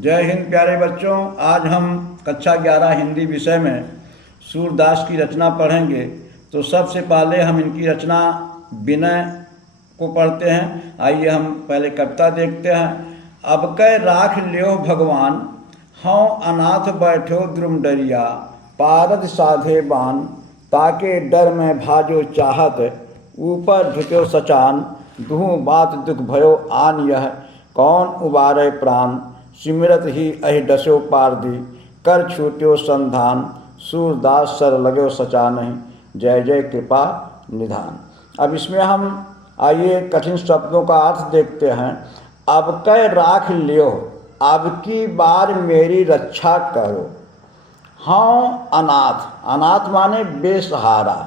जय हिंद प्यारे बच्चों। आज हम कक्षा 11 हिंदी विषय में सूरदास की रचना पढ़ेंगे। तो सबसे पहले हम इनकी रचना विनय को पढ़ते हैं। आइए हम पहले कविता देखते हैं। अब कै राख लियो भगवान, हौं अनाथ बैठो द्रुम डरिया, पारद साधे बान, ताके डर में भाजो चाहत, ऊपर झुक्यो सचान, दुहु बात दुख भयो आन यह, कौन उबारे प्राण, सिमरत ही अहि डसो पार दी, कर छूट्यो संधान, सूरदास सर लगो सचा नहीं, जय जय कृपा निधान। अब इसमें हम आइए कठिन शब्दों का अर्थ देखते हैं। अब कै राख लियो, अब की बार मेरी रक्षा करो। हाँ अनाथ, अनाथ माने बेसहारा,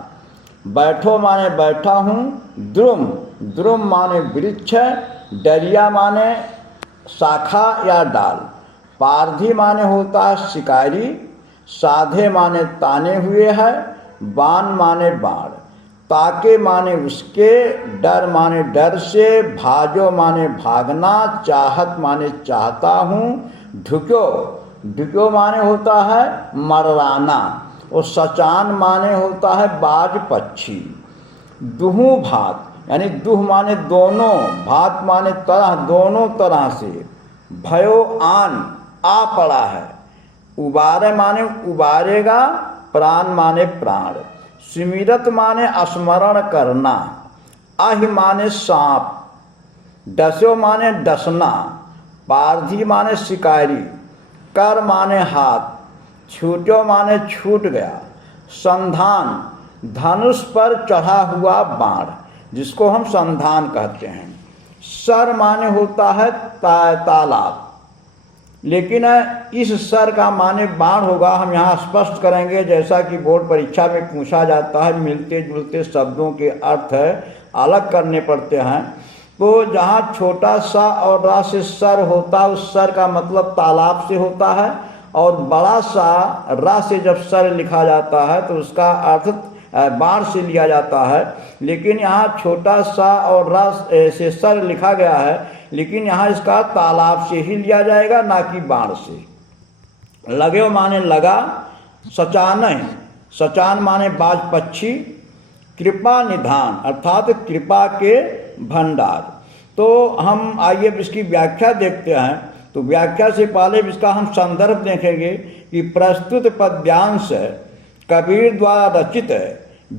बैठो माने बैठा हूँ, द्रुम, द्रुम माने वृक्ष, डरिया माने शाखा या डाल, पारधी माने होता है शिकारी, साधे माने ताने हुए है, बाण माने बाण, ताके माने उसके, डर माने डर से, भाजो माने भागना, चाहत माने चाहता हूँ, ढुक्यो, ढुक्यो माने होता है मरवाना, और सचान माने होता है बाज पक्षी। दुहु भात यानी दुह माने दोनों, भात माने तरह, दोनों तरह से, भयो आन आ पड़ा है, उबारे माने उबारेगा, प्राण माने प्राण, सिमिरत माने स्मरण करना, आहि माने सांप, डस्यो माने डसना, पारधी माने शिकारी, कर माने हाथ, छूट्यो माने छूट गया, संधान धनुष पर चढ़ा हुआ बाण जिसको हम संधान कहते हैं, सर माने होता है तालाब, लेकिन इस सर का माने बाण होगा। हम यहाँ स्पष्ट करेंगे, जैसा कि बोर्ड परीक्षा में पूछा जाता है, मिलते जुलते शब्दों के अर्थ अलग करने पड़ते हैं। तो जहाँ छोटा सा और रा से सर होता है, उस सर का मतलब तालाब से होता है, और बड़ा सा रा से जब सर लिखा जाता है तो उसका अर्थ बाण से लिया जाता है। लेकिन यहाँ छोटा सा और रा से सर लिखा गया है, लेकिन यहाँ इसका तालाब से ही लिया जाएगा, ना कि बाण से। लगे माने लगा, सचान, सचान माने बाज पक्षी, कृपा निधान अर्थात कृपा के भंडार। तो हम आइए इसकी व्याख्या देखते हैं। तो व्याख्या से पहले इसका हम संदर्भ देखेंगे कि प्रस्तुत पद्यांश कबीर द्वारा रचित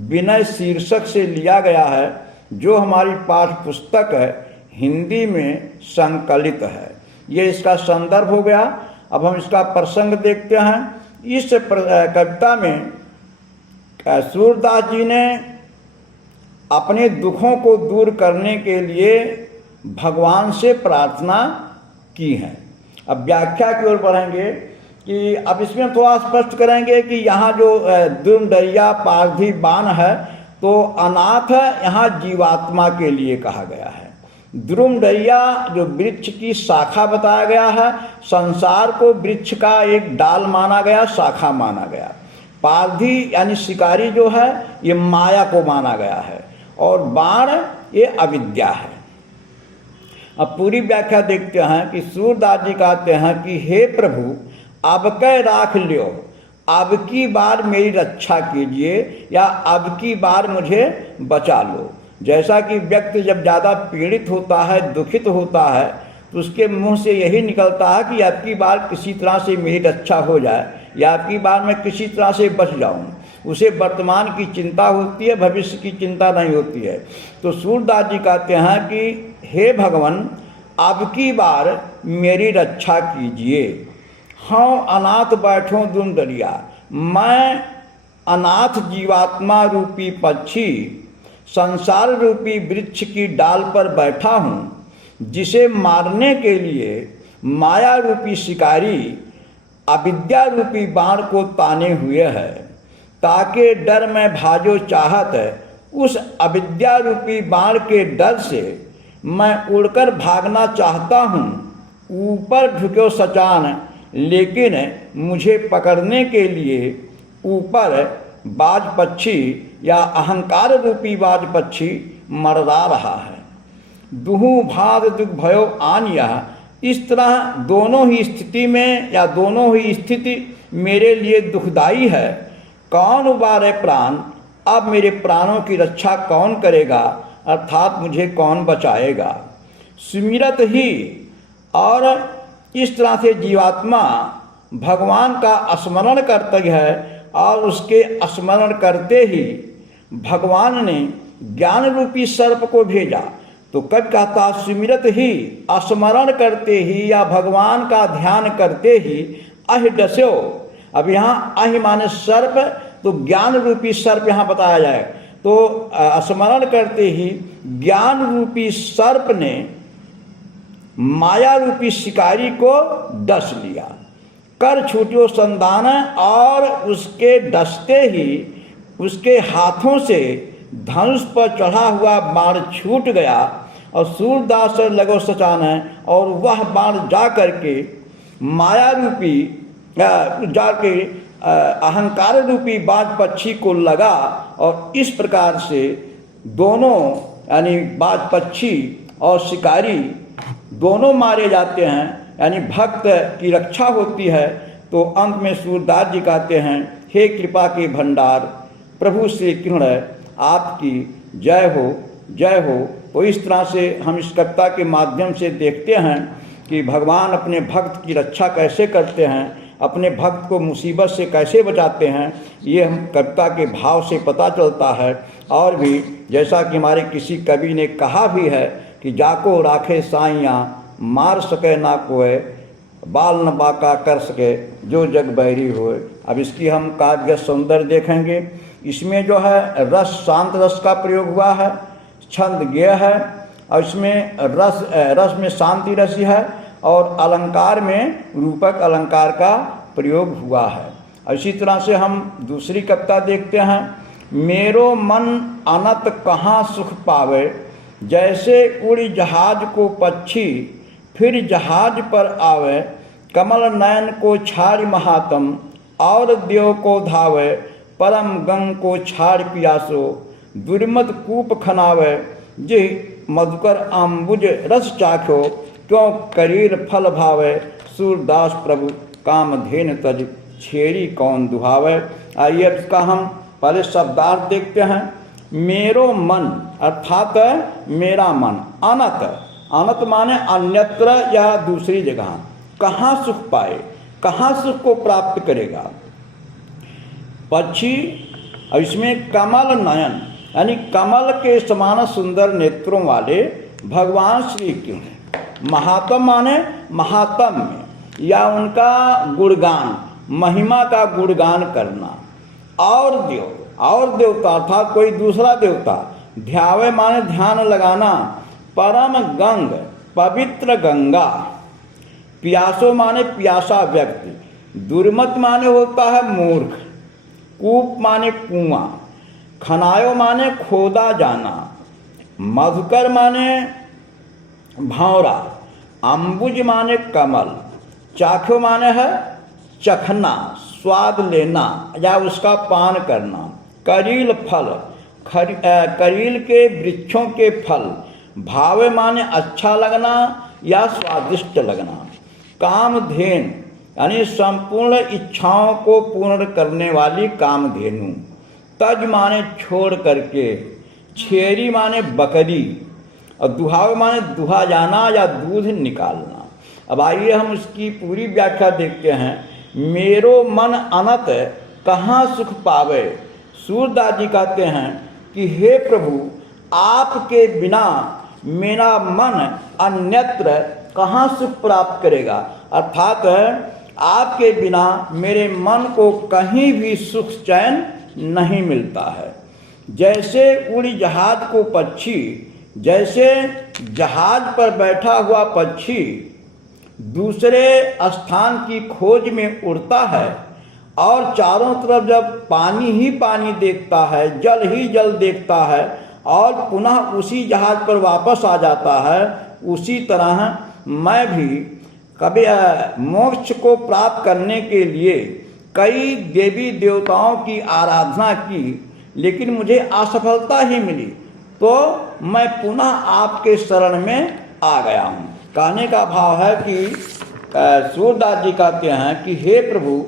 विनय शीर्षक से लिया गया है, जो हमारी पाठ्य पुस्तक है हिंदी में संकलित है। ये इसका संदर्भ हो गया। अब हम इसका प्रसंग देखते हैं। इस कविता में सूरदास जी ने अपने दुखों को दूर करने के लिए भगवान से प्रार्थना की है। अब व्याख्या की ओर बढ़ेंगे कि अब इसमें थोड़ा स्पष्ट करेंगे कि यहाँ जो द्रुम डरिया पारधी बाण है, तो अनाथ यहाँ जीवात्मा के लिए कहा गया है। द्रुम डरिया जो वृक्ष की शाखा बताया गया है, संसार को वृक्ष का एक डाल माना गया, शाखा माना गया। पारधी यानी शिकारी जो है, ये माया को माना गया है, और बाण ये अविद्या है। अब पूरी व्याख्या देखते हैं कि सूरदास जी कहते हैं कि हे प्रभु, अब कै राख लियो, अब की बार मेरी रक्षा कीजिए, या अब की बार मुझे बचा लो। जैसा कि व्यक्ति जब ज़्यादा पीड़ित होता है, दुखित होता है, तो उसके मुंह से यही निकलता है कि अब की बार किसी तरह से मेरी रक्षा हो जाए, या अब की बार मैं किसी तरह से बच जाऊं। उसे वर्तमान की चिंता होती है, भविष्य की चिंता नहीं होती है। तो सूरदास जी कहते हैं कि हे भगवान, अब की बार मेरी रक्षा कीजिए। हाँ अनाथ बैठो द्रुम डरिया, मैं अनाथ जीवात्मा रूपी पक्षी संसार रूपी वृक्ष की डाल पर बैठा हूँ, जिसे मारने के लिए माया रूपी शिकारी अविद्या रूपी बाण को ताने हुए है, ताके डर में भाजो चाहत, उस अविद्या रूपी बाण के डर से मैं उड़कर भागना चाहता हूँ, ऊपर झुक्यो सचान, लेकिन मुझे पकड़ने के लिए ऊपर बाज पक्षी या अहंकार रूपी बाज पक्षी मरदा रहा है। दुहु भाद दुख भयो आन यह, इस तरह दोनों ही स्थिति में या दोनों ही स्थिति मेरे लिए दुखदाई है। कौन उबारे प्राण, अब मेरे प्राणों की रक्षा कौन करेगा, अर्थात मुझे कौन बचाएगा। सुमिरत ही, और इस तरह से जीवात्मा भगवान का स्मरण करती है और उसके स्मरण करते ही भगवान ने ज्ञान रूपी सर्प को भेजा। तो कब कहता सुमिरत ही, स्मरण करते ही या भगवान का ध्यान करते ही अहि डस्यो। अब यहाँ अहि माने सर्प, तो ज्ञान रूपी सर्प यहाँ बताया जाए। तो स्मरण करते ही ज्ञान रूपी सर्प ने माया रूपी शिकारी को डस लिया। कर छूटियो संधान, और उसके डसते ही उसके हाथों से धनुष पर चढ़ा हुआ बाण छूट गया और सूरदास लगो सचाने, और वह बाण जा करके माया रूपी जाके अहंकार रूपी बाज पक्षी को लगा। और इस प्रकार से दोनों यानी बाज पक्षी और शिकारी दोनों मारे जाते हैं, यानी भक्त की रक्षा होती है। तो अंत में सूरदास जी कहते हैं, हे कृपा के भंडार प्रभु श्री कृष्ण आपकी जय हो, जय हो। तो इस तरह से हम इस कविता के माध्यम से देखते हैं कि भगवान अपने भक्त की रक्षा कैसे करते हैं, अपने भक्त को मुसीबत से कैसे बचाते हैं, ये हम कविता के भाव से पता चलता है। और भी जैसा कि हमारे किसी कवि ने कहा भी है कि जाको राखे साइयाँ मार सके ना कोय, बाल न बाका कर सके जो जग बैरी होए। अब इसकी हम काव्य सौंदर्य देखेंगे। इसमें जो है रस शांत रस का प्रयोग हुआ है, छंद गेय है, और इसमें रस में शांति रस है, और अलंकार में रूपक अलंकार का प्रयोग हुआ है। इसी तरह से हम दूसरी कविता देखते हैं। मेरो मन अनत कहाँ सुख पावे, जैसे उड़ी जहाज को पक्षी फिर जहाज पर आवे। कमल नयन को छाड़ महात्म, और देव को धावे। परम गंग को छाड़ पियासो, दुर्मद कूप खनावे। जे मधुकर अम्बुज रस चाख्यो, क्यों करीर फल भावे। सूरदास प्रभु कामधेन तज, छेड़ी कौन दुहावे। आइए इसका हम पहले शब्दार्थ देखते हैं। मेरो मन अर्थात मेरा मन, अनत, अनत माने अन्यत्र या दूसरी जगह, कहाँ सुख पाए, कहाँ सुख को प्राप्त करेगा। पक्षी, और इसमें कमल नयन यानी कमल के समान सुंदर नेत्रों वाले भगवान श्री कृष्ण। महात्म माने महात्म में या उनका गुणगान, महिमा का गुणगान करना। और देव, और देवता अर्थात कोई दूसरा देवता। ध्यावे माने ध्यान लगाना। परम गंग पवित्र गंगा। प्यासो माने प्यासा व्यक्ति। दुर्मत माने होता है मूर्ख। कूप माने कुआं। खनायो माने खोदा जाना। मधुकर माने भौरा। अम्बुज माने कमल। चाख्यो माने है चखना, स्वाद लेना या उसका पान करना। करील फल, करील के वृक्षों के फल। भावे माने अच्छा लगना या स्वादिष्ट लगना। कामधेन यानी संपूर्ण इच्छाओं को पूर्ण करने वाली कामधेनु। तज माने छोड़ करके। छेरी माने बकरी, और दुहावे माने दुहा जाना या दूध निकालना। अब आइए हम इसकी पूरी व्याख्या देखते हैं। मेरो मन अनत कहाँ सुख पावे। सूरदास जी कहते हैं कि हे प्रभु, आपके बिना मेरा मन अन्यत्र कहाँ सुख प्राप्त करेगा। अर्थात आपके बिना मेरे मन को कहीं भी सुख चैन नहीं मिलता है। जैसे उड़ी जहाज को पक्षी, जैसे जहाज पर बैठा हुआ पक्षी दूसरे स्थान की खोज में उड़ता है और चारों तरफ जब पानी ही पानी देखता है, जल ही जल देखता है और पुनः उसी जहाज पर वापस आ जाता है, उसी तरह मैं भी कभी मोक्ष को प्राप्त करने के लिए कई देवी देवताओं की आराधना की, लेकिन मुझे असफलता ही मिली, तो मैं पुनः आपके शरण में आ गया हूँ। कहने का भाव है कि सूरदास जी कहते हैं कि हे प्रभु,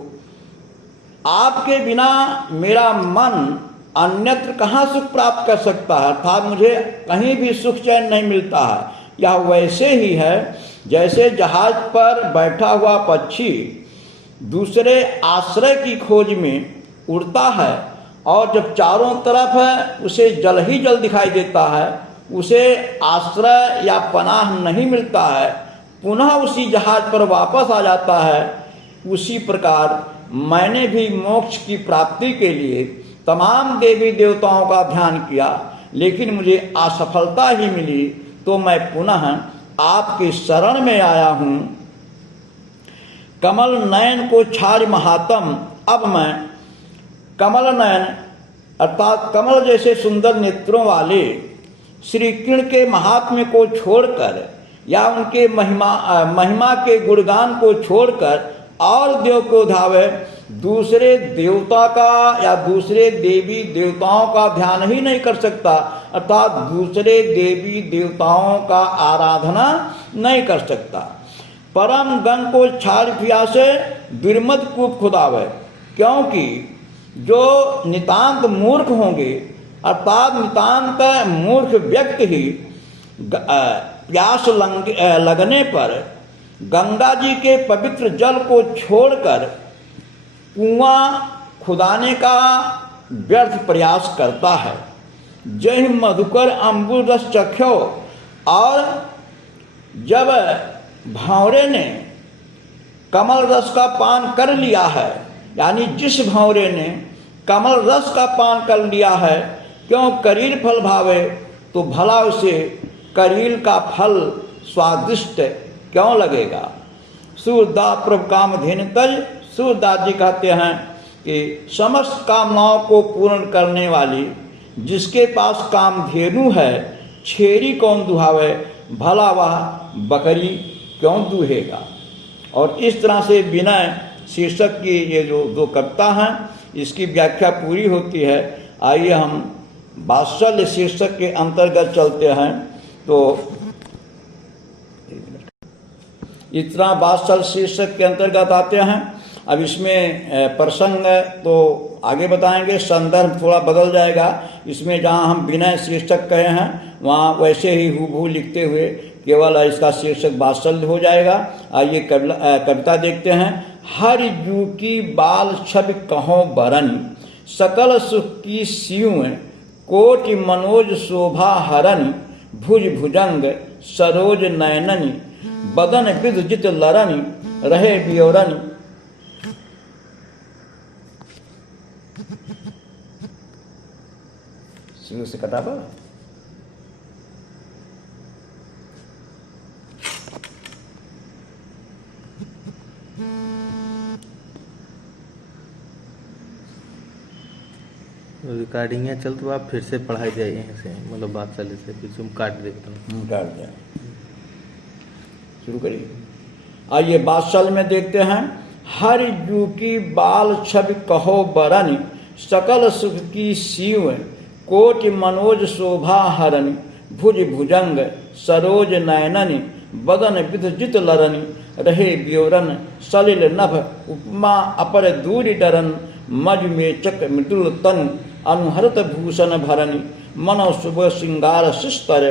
आपके बिना मेरा मन अन्यत्र कहाँ सुख प्राप्त कर सकता है, अर्थात मुझे कहीं भी सुख चैन नहीं मिलता है। यह वैसे ही है जैसे जहाज पर बैठा हुआ पक्षी दूसरे आश्रय की खोज में उड़ता है और जब चारों तरफ उसे जल ही जल दिखाई देता है, उसे आश्रय या पनाह नहीं मिलता है, पुनः उसी जहाज पर वापस आ जाता है। उसी प्रकार मैंने भी मोक्ष की प्राप्ति के लिए तमाम देवी देवताओं का ध्यान किया, लेकिन मुझे असफलता ही मिली, तो मैं पुनः आपके शरण में आया हूँ। कमल नयन को छाड़ महात्म, अब मैं कमल नयन अर्थात कमल जैसे सुंदर नेत्रों वाले श्री कृष्ण के महात्म्य को छोड़कर या उनके महिमा के गुणगान को छोड़कर और देव को धावे, दूसरे देवता का या दूसरे देवी देवताओं का ध्यान ही नहीं कर सकता, अर्थात दूसरे देवी देवताओं का आराधना नहीं कर सकता। परम गंग को छाड़ पिया से दुर्मद कूप खुदावे, क्योंकि जो नितांत मूर्ख होंगे अर्थात नितांत मूर्ख व्यक्ति ही प्यास लगने पर गंगा जी के पवित्र जल को छोड़कर कुआं खुदाने का व्यर्थ प्रयास करता है। जय मधुकर अम्बुर रस चख्यो, और जब भंवरे ने कमल रस का पान कर लिया है, यानी जिस भंवरे ने कमल रस का पान कर लिया है, क्यों करील फल भावे, तो भला उसे करील का फल स्वादिष्ट क्यों लगेगा। सूरदास प्रभु काम धेनु तज, सूरदास जी कहते हैं कि समस्त कामनाओं को पूर्ण करने वाली जिसके पास कामधेनु है, छेरी कौन दुहावे, भला वह बकरी क्यों दुहेगा। और इस तरह से विनय शीर्षक की ये जो दो कविता हैं, इसकी व्याख्या पूरी होती है। आइए हम वात्सल्य शीर्षक के अंतर्गत चलते हैं। तो इतना वात्सल्य शीर्षक के अंतर्गत आते हैं। अब इसमें प्रसंग तो आगे बताएंगे, संदर्भ थोड़ा बदल जाएगा। इसमें जहाँ हम विनय शीर्षक कहे हैं वहाँ वैसे ही हूबहू लिखते हुए केवल इसका शीर्षक वात्सल्य हो जाएगा। आइए कविता देखते हैं। हर जू की बाल छवि कहो बरन, सकल सुख की सियुं कोटि मनोज शोभा हरन, भुज भुजंग सरोज नयननि, बदन विध जित लरन, रहे बियोरन। शुरू से कटाबा। रिकॉर्डिंग है, चल तो आप फिर से पढ़ाई जाए यहाँ से, मतलब बात चले से फिर तुम काट देते हो। काट दिया, शुरू करिए। आइए वात्सल्य में देखते हैं। हर जू की बाल छवि कहो बरन, सकल सुख की सीव कोटि मनोज शोभा हरन, भुज भुजंग सरोज नयननि, बदन विध जित लरन, रहे बियोरन सलिल नभ उपमा अपर दूरी डरन, मज में चक मृदुल तन अनुहरत भूषण भरन, मनो शुभ श्रृंगार शिस्तर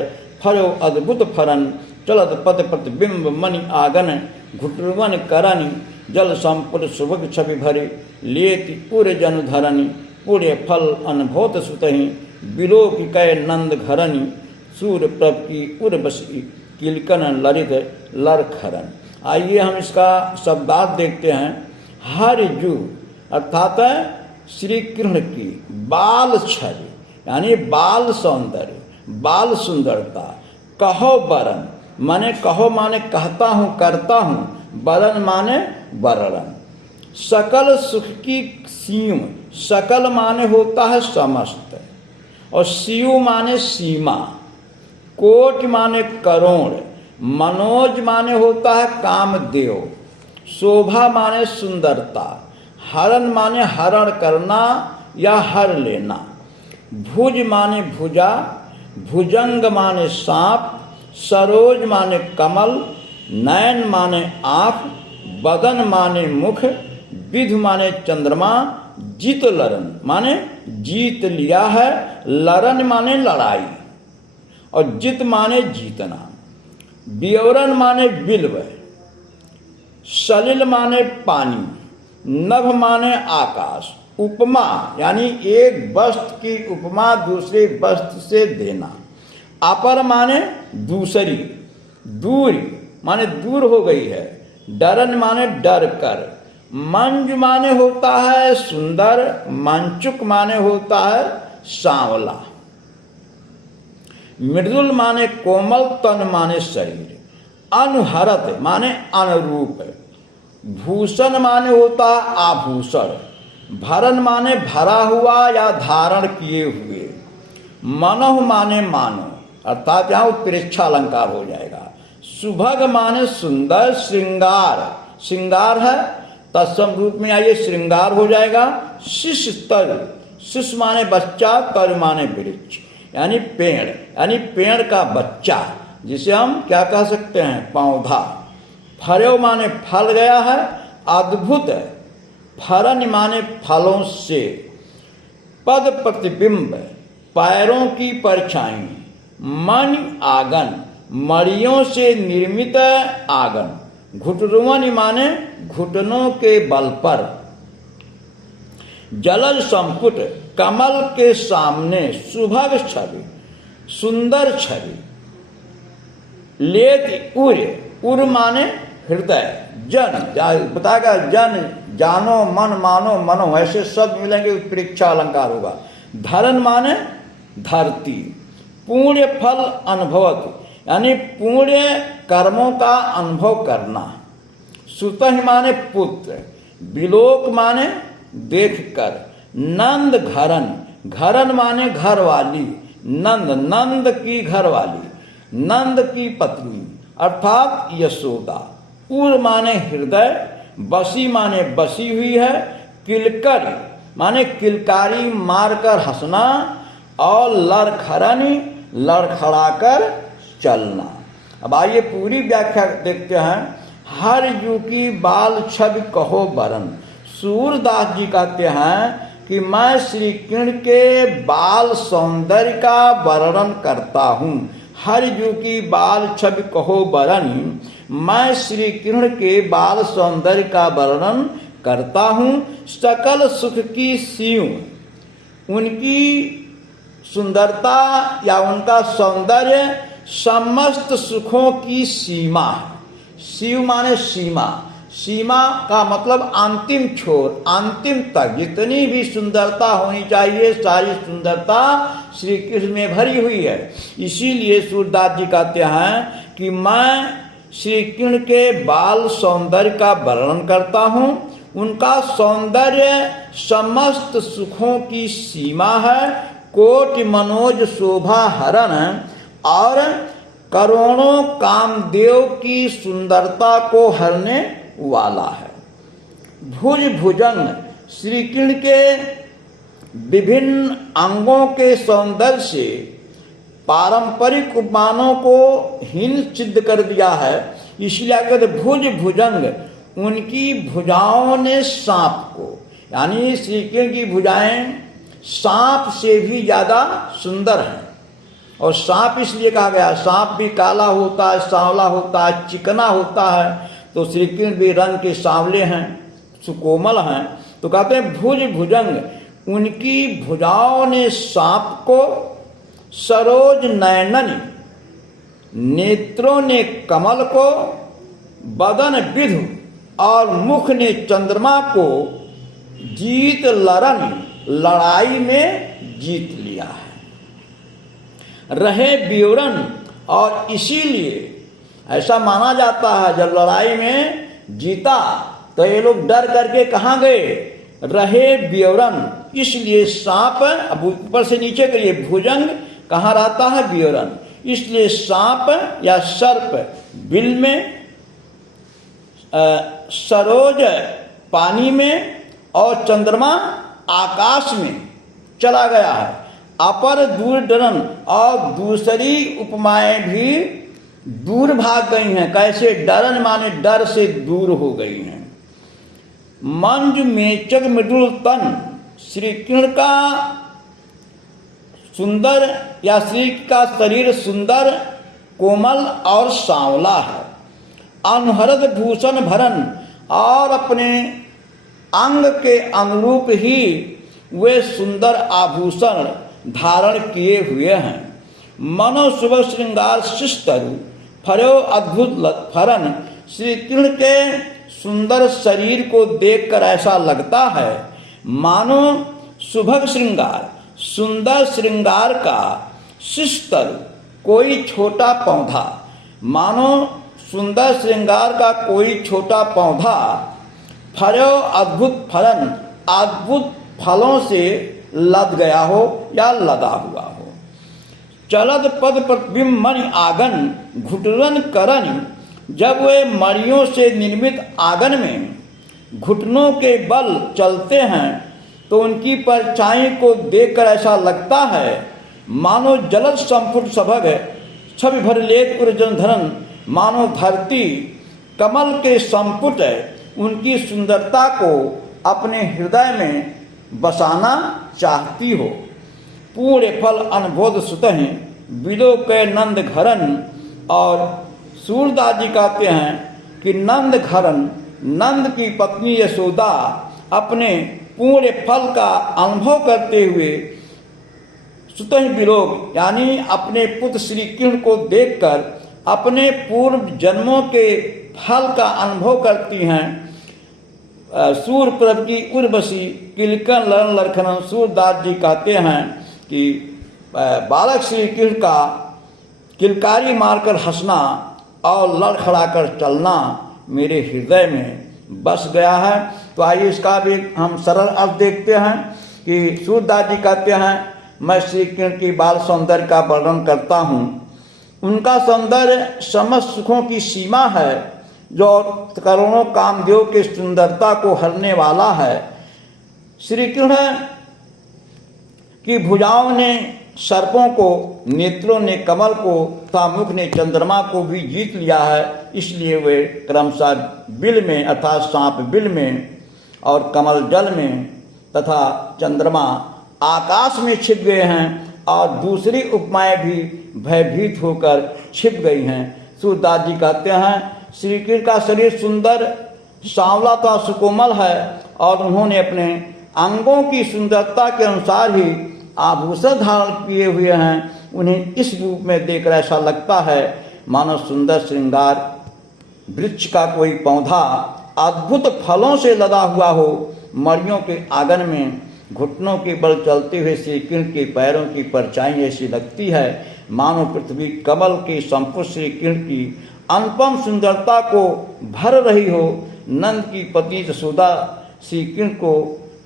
फरो अद्भुत फरन, चलत पद प्रतिबिंब मणि आगन, घुटुवन करन, जल संपुट सुभग छवि भरे, लेति उर जन धरनि, पुण्य फल अनभोत सुतहि, बिलोक कै नंद घरनि, सूर्य प्रभ की उर्वशी किलकन ललित लरखरन। आइए हम इसका शब्दार्थ देखते हैं। हर जू अर्थात श्री कृष्ण की बाल छवि यानी बाल सौंदर्य, बाल सुंदरता। कहो बरन माने कहो माने कहता हूँ, करता हूँ, बरन माने वर्णन। सकल सुख की सीम, सकल माने होता है समस्त, और सीयु माने सीमा, कोट माने करोड़, मनोज माने होता है कामदेव, शोभा माने सुंदरता, हरण माने हरण करना या हर लेना, भुज माने भुजा, भुजंग माने सांप, सरोज माने कमल, नयन माने आँख, बदन माने मुख, विध माने चंद्रमा, जीत लरन माने जीत लिया है, लरन माने लड़ाई, और जित माने जीतना, बियौरन माने बिल्व, सलिल माने पानी, नभ माने आकाश, उपमा यानी एक वस्तु की उपमा दूसरे वस्तु से देना, अपर माने दूसरी, दूर माने दूर हो गई है, डरन माने डर कर, मंज माने होता है सुंदर, मंचुक माने होता है सांवला, मृदुल माने कोमल, तन माने शरीर, अनुहरत माने अनुरूप, भूषण माने होता आभूषण, भरन माने भरा हुआ या धारण किए हुए, मनोह माने मानो अर्थात यहाँ उत्प्रेक्षा अलंकार हो जाएगा, सुभग माने सुंदर, श्रृंगार श्रृंगार है तत्सम रूप में आइए श्रृंगार हो जाएगा, शिष्य तर, शिष्य माने बच्चा, तर माने वृक्ष यानी पेड़, यानी पेड़ का बच्चा जिसे हम क्या कह सकते हैं पौधा, फर्यो माने फल गया है, अद्भुत, फरन माने फलों से, पद प्रतिबिंब पैरों की परछाई, मन आगन मड़ियों से निर्मित आगन, घुटरुवन माने घुटनों के बल पर, जलज संपुट कमल के सामने, सुभग छवि सुंदर छवि, लेत उर, उर माने हृदय, जन बताएगा जन जानो मन मानो मनो, ऐसे शब्द मिलेंगे उत्प्रेक्षा अलंकार होगा, धरन माने धरती, पुण्य फल अनुभवत यानी पुण्य कर्मों का अनुभव करना, सुतह माने पुत्र, विलोक माने देखकर, नंद घरन, घरन माने घर वाली, नंद नंद की घर वाली, नंद की पत्नी अर्थात यशोदा, उर माने हृदय, बसी माने बसी हुई है, किलकर माने किलकारी मारकर हंसना, और लड़खड़नी लड़खड़ाकर चलना। अब आइए पूरी व्याख्या देखते हैं। हर यू की बाल छवि कहो बरन, सूरदास जी कहते हैं कि मैं श्री कृष्ण के बाल सौंदर्य का वर्णन करता हूँ। हर यू की बाल छवि कहो बरन, मैं श्री कृष्ण के बाल सौंदर्य का वर्णन करता हूँ। सकल सुख की सीव, उनकी सुंदरता या उनका सौंदर्य समस्त सुखों की सीमा है। शिव माने सीमा, सीमा का मतलब अंतिम छोर, अंतिम तक जितनी भी सुंदरता होनी चाहिए सारी सुंदरता श्री कृष्ण में भरी हुई है। इसीलिए सूरदास जी कहते हैं कि मैं श्री कृष्ण के बाल सौंदर्य का वर्णन करता हूँ। उनका सौंदर्य समस्त सुखों की सीमा है, कोटि मनोज शोभा हरण, और करोड़ों कामदेव की सुंदरता को हरने वाला है। भुज भुजंग, श्री कृष्ण के विभिन्न अंगों के सौंदर्य से पारंपरिक उपमानों को हीन सिद्ध कर दिया है। इसलिए कहते भुज भुजंग, उनकी भुजाओं ने सांप को, यानी श्री कृष्ण की भुजाएं सांप से भी ज्यादा सुंदर हैं। और सांप इसलिए कहा गया, सांप भी काला होता है, सांवला होता है, चिकना होता है, तो श्री कृष्ण भी रंग के सांवले हैं, सुकोमल हैं। तो कहते हैं भुज भुजंग, उनकी भुजाओं ने सांप को, सरोज नयनन, नेत्रों ने कमल को, बदन विधु और मुख ने चंद्रमा को, जीत लरन, लड़ाई में जीत लिया है। रहे ब्योरन, और इसीलिए ऐसा माना जाता है जब लड़ाई में जीता तो ये लोग डर करके कहाँ गए, रहे ब्योरन। इसलिए सांप, अब ऊपर से नीचे करिए, भुजंग कहाँ रहता है, ब्योरन। इसलिए सांप या सर्प बिल में, सरोज पानी में, और चंद्रमा आकाश में चला गया है। अपर दूर डरन, और दूसरी उपमाएं भी दूर भाग गई हैं। कैसे? डरन माने डर से दूर हो गई हैं। मंज मेचक मृदुल तन, श्री कृष्ण का सुंदर या श्री का शरीर सुंदर, कोमल और सांवला है। अनुहरद भूषण भरन, और अपने अंग के अनुरूप ही वे सुंदर आभूषण धारण किए हुए हैं। मनो शुभ श्रृंगार शिस्तरु, फरो अद्भुत फरन। श्री कृष्ण के सुंदर शरीर को देखकर ऐसा लगता है मानो सुभग श्रृंगार, सुंदर श्रृंगार का शिस्तर कोई छोटा पौधा, मानो सुंदर श्रृंगार का कोई छोटा पौधा, फलो अद्भुत फलन, अद्भुत फलों से लद गया हो या लदा हुआ हो। चलद पद प्रतिबिंब मणि आगन, घुटन करन। जब वे मणियों से निर्मित आंगन में घुटनों के बल चलते हैं तो उनकी परछाई को देखकर ऐसा लगता है मानो जलद संपुट सभग छवि भर लेत उर्जन धरन, मानो धरती कमल के संपुट उनकी सुंदरता को अपने हृदय में बसाना चाहती हो। पूर्ण फल अनबोध सुतहि, विदो के नंद घरन। और सूरदास जी कहते हैं कि नंद घरन, नंद की पत्नी यशोदा अपने पूर्ण फल का अनुभव करते हुए सुतहि विलोक यानी अपने पुत्र श्री कृष्ण को देखकर अपने पूर्व जन्मों के फल का अनुभव करती हैं। सूरप्रभ की उर्वशी किलकन लरण लरखन। सूरदास जी कहते हैं कि बालक श्री कृष्ण का किलकारी मारकर हंसना और लड़खड़ाकर चलना मेरे हृदय में बस गया है। तो आइए इसका भी हम सरल अर्थ देखते हैं कि सूरदास जी कहते हैं मैं श्री कृष्ण की बाल सौंदर्य का वर्णन करता हूँ। उनका सौंदर्य समस्त सुखों की सीमा है, जो करोड़ों कामदेव के सुंदरता को हरने वाला है। श्री कृष्ण की भुजाओं ने सर्पों को, नेत्रों ने कमल को तथा मुख ने चंद्रमा को भी जीत लिया है। इसलिए वे क्रमशः बिल में अर्थात सांप बिल में और कमल जल में तथा चंद्रमा आकाश में छिप गए हैं और दूसरी उपमाएं भी भयभीत होकर छिप गई हैं। सूरदास जी कहते हैं श्री कृष्ण का शरीर सुंदर, सांवला तथा सुकोमल है और उन्होंने अपने अंगों की सुंदरता के अनुसार ही आभूषण धारण किए हुए हैं। उन्हें इस रूप में देखकर ऐसा लगता है मानो सुंदर श्रृंगार वृक्ष का कोई पौधा अद्भुत फलों से लदा हुआ हो। मणियों के आंगन में घुटनों के बल चलते हुए श्री कृष्ण के पैरों की परछाई ऐसी लगती है मानो पृथ्वी कमल के संपुट श्री कृष्ण की अनुपम सुंदरता को भर रही हो। नंद की पत्नी यशोदा श्री कृष्ण को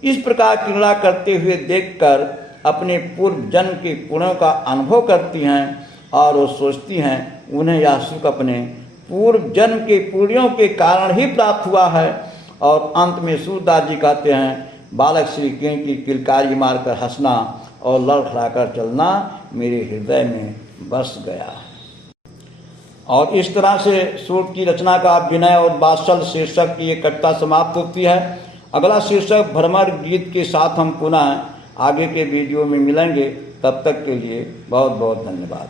इस प्रकार क्रीड़ा करते हुए देखकर अपने पूर्व जन्म के पुण्यों का अनुभव करती हैं और वो सोचती हैं उन्हें यह सुख अपने पूर्व जन्म के पुण्यों के कारण ही प्राप्त हुआ है। और अंत में सूरदास जी कहते हैं बालक श्री कृष्ण की किलकारी मारकर हंसना और लड़खड़ाकर चलना मेरे हृदय में बस गया। और इस तरह से सूर की रचना का विनय और वात्सल शीर्षक की एक कविता समाप्त होती है। अगला शीर्षक भ्रमर गीत के साथ हम पुनः आगे के वीडियो में मिलेंगे। तब तक के लिए बहुत बहुत धन्यवाद।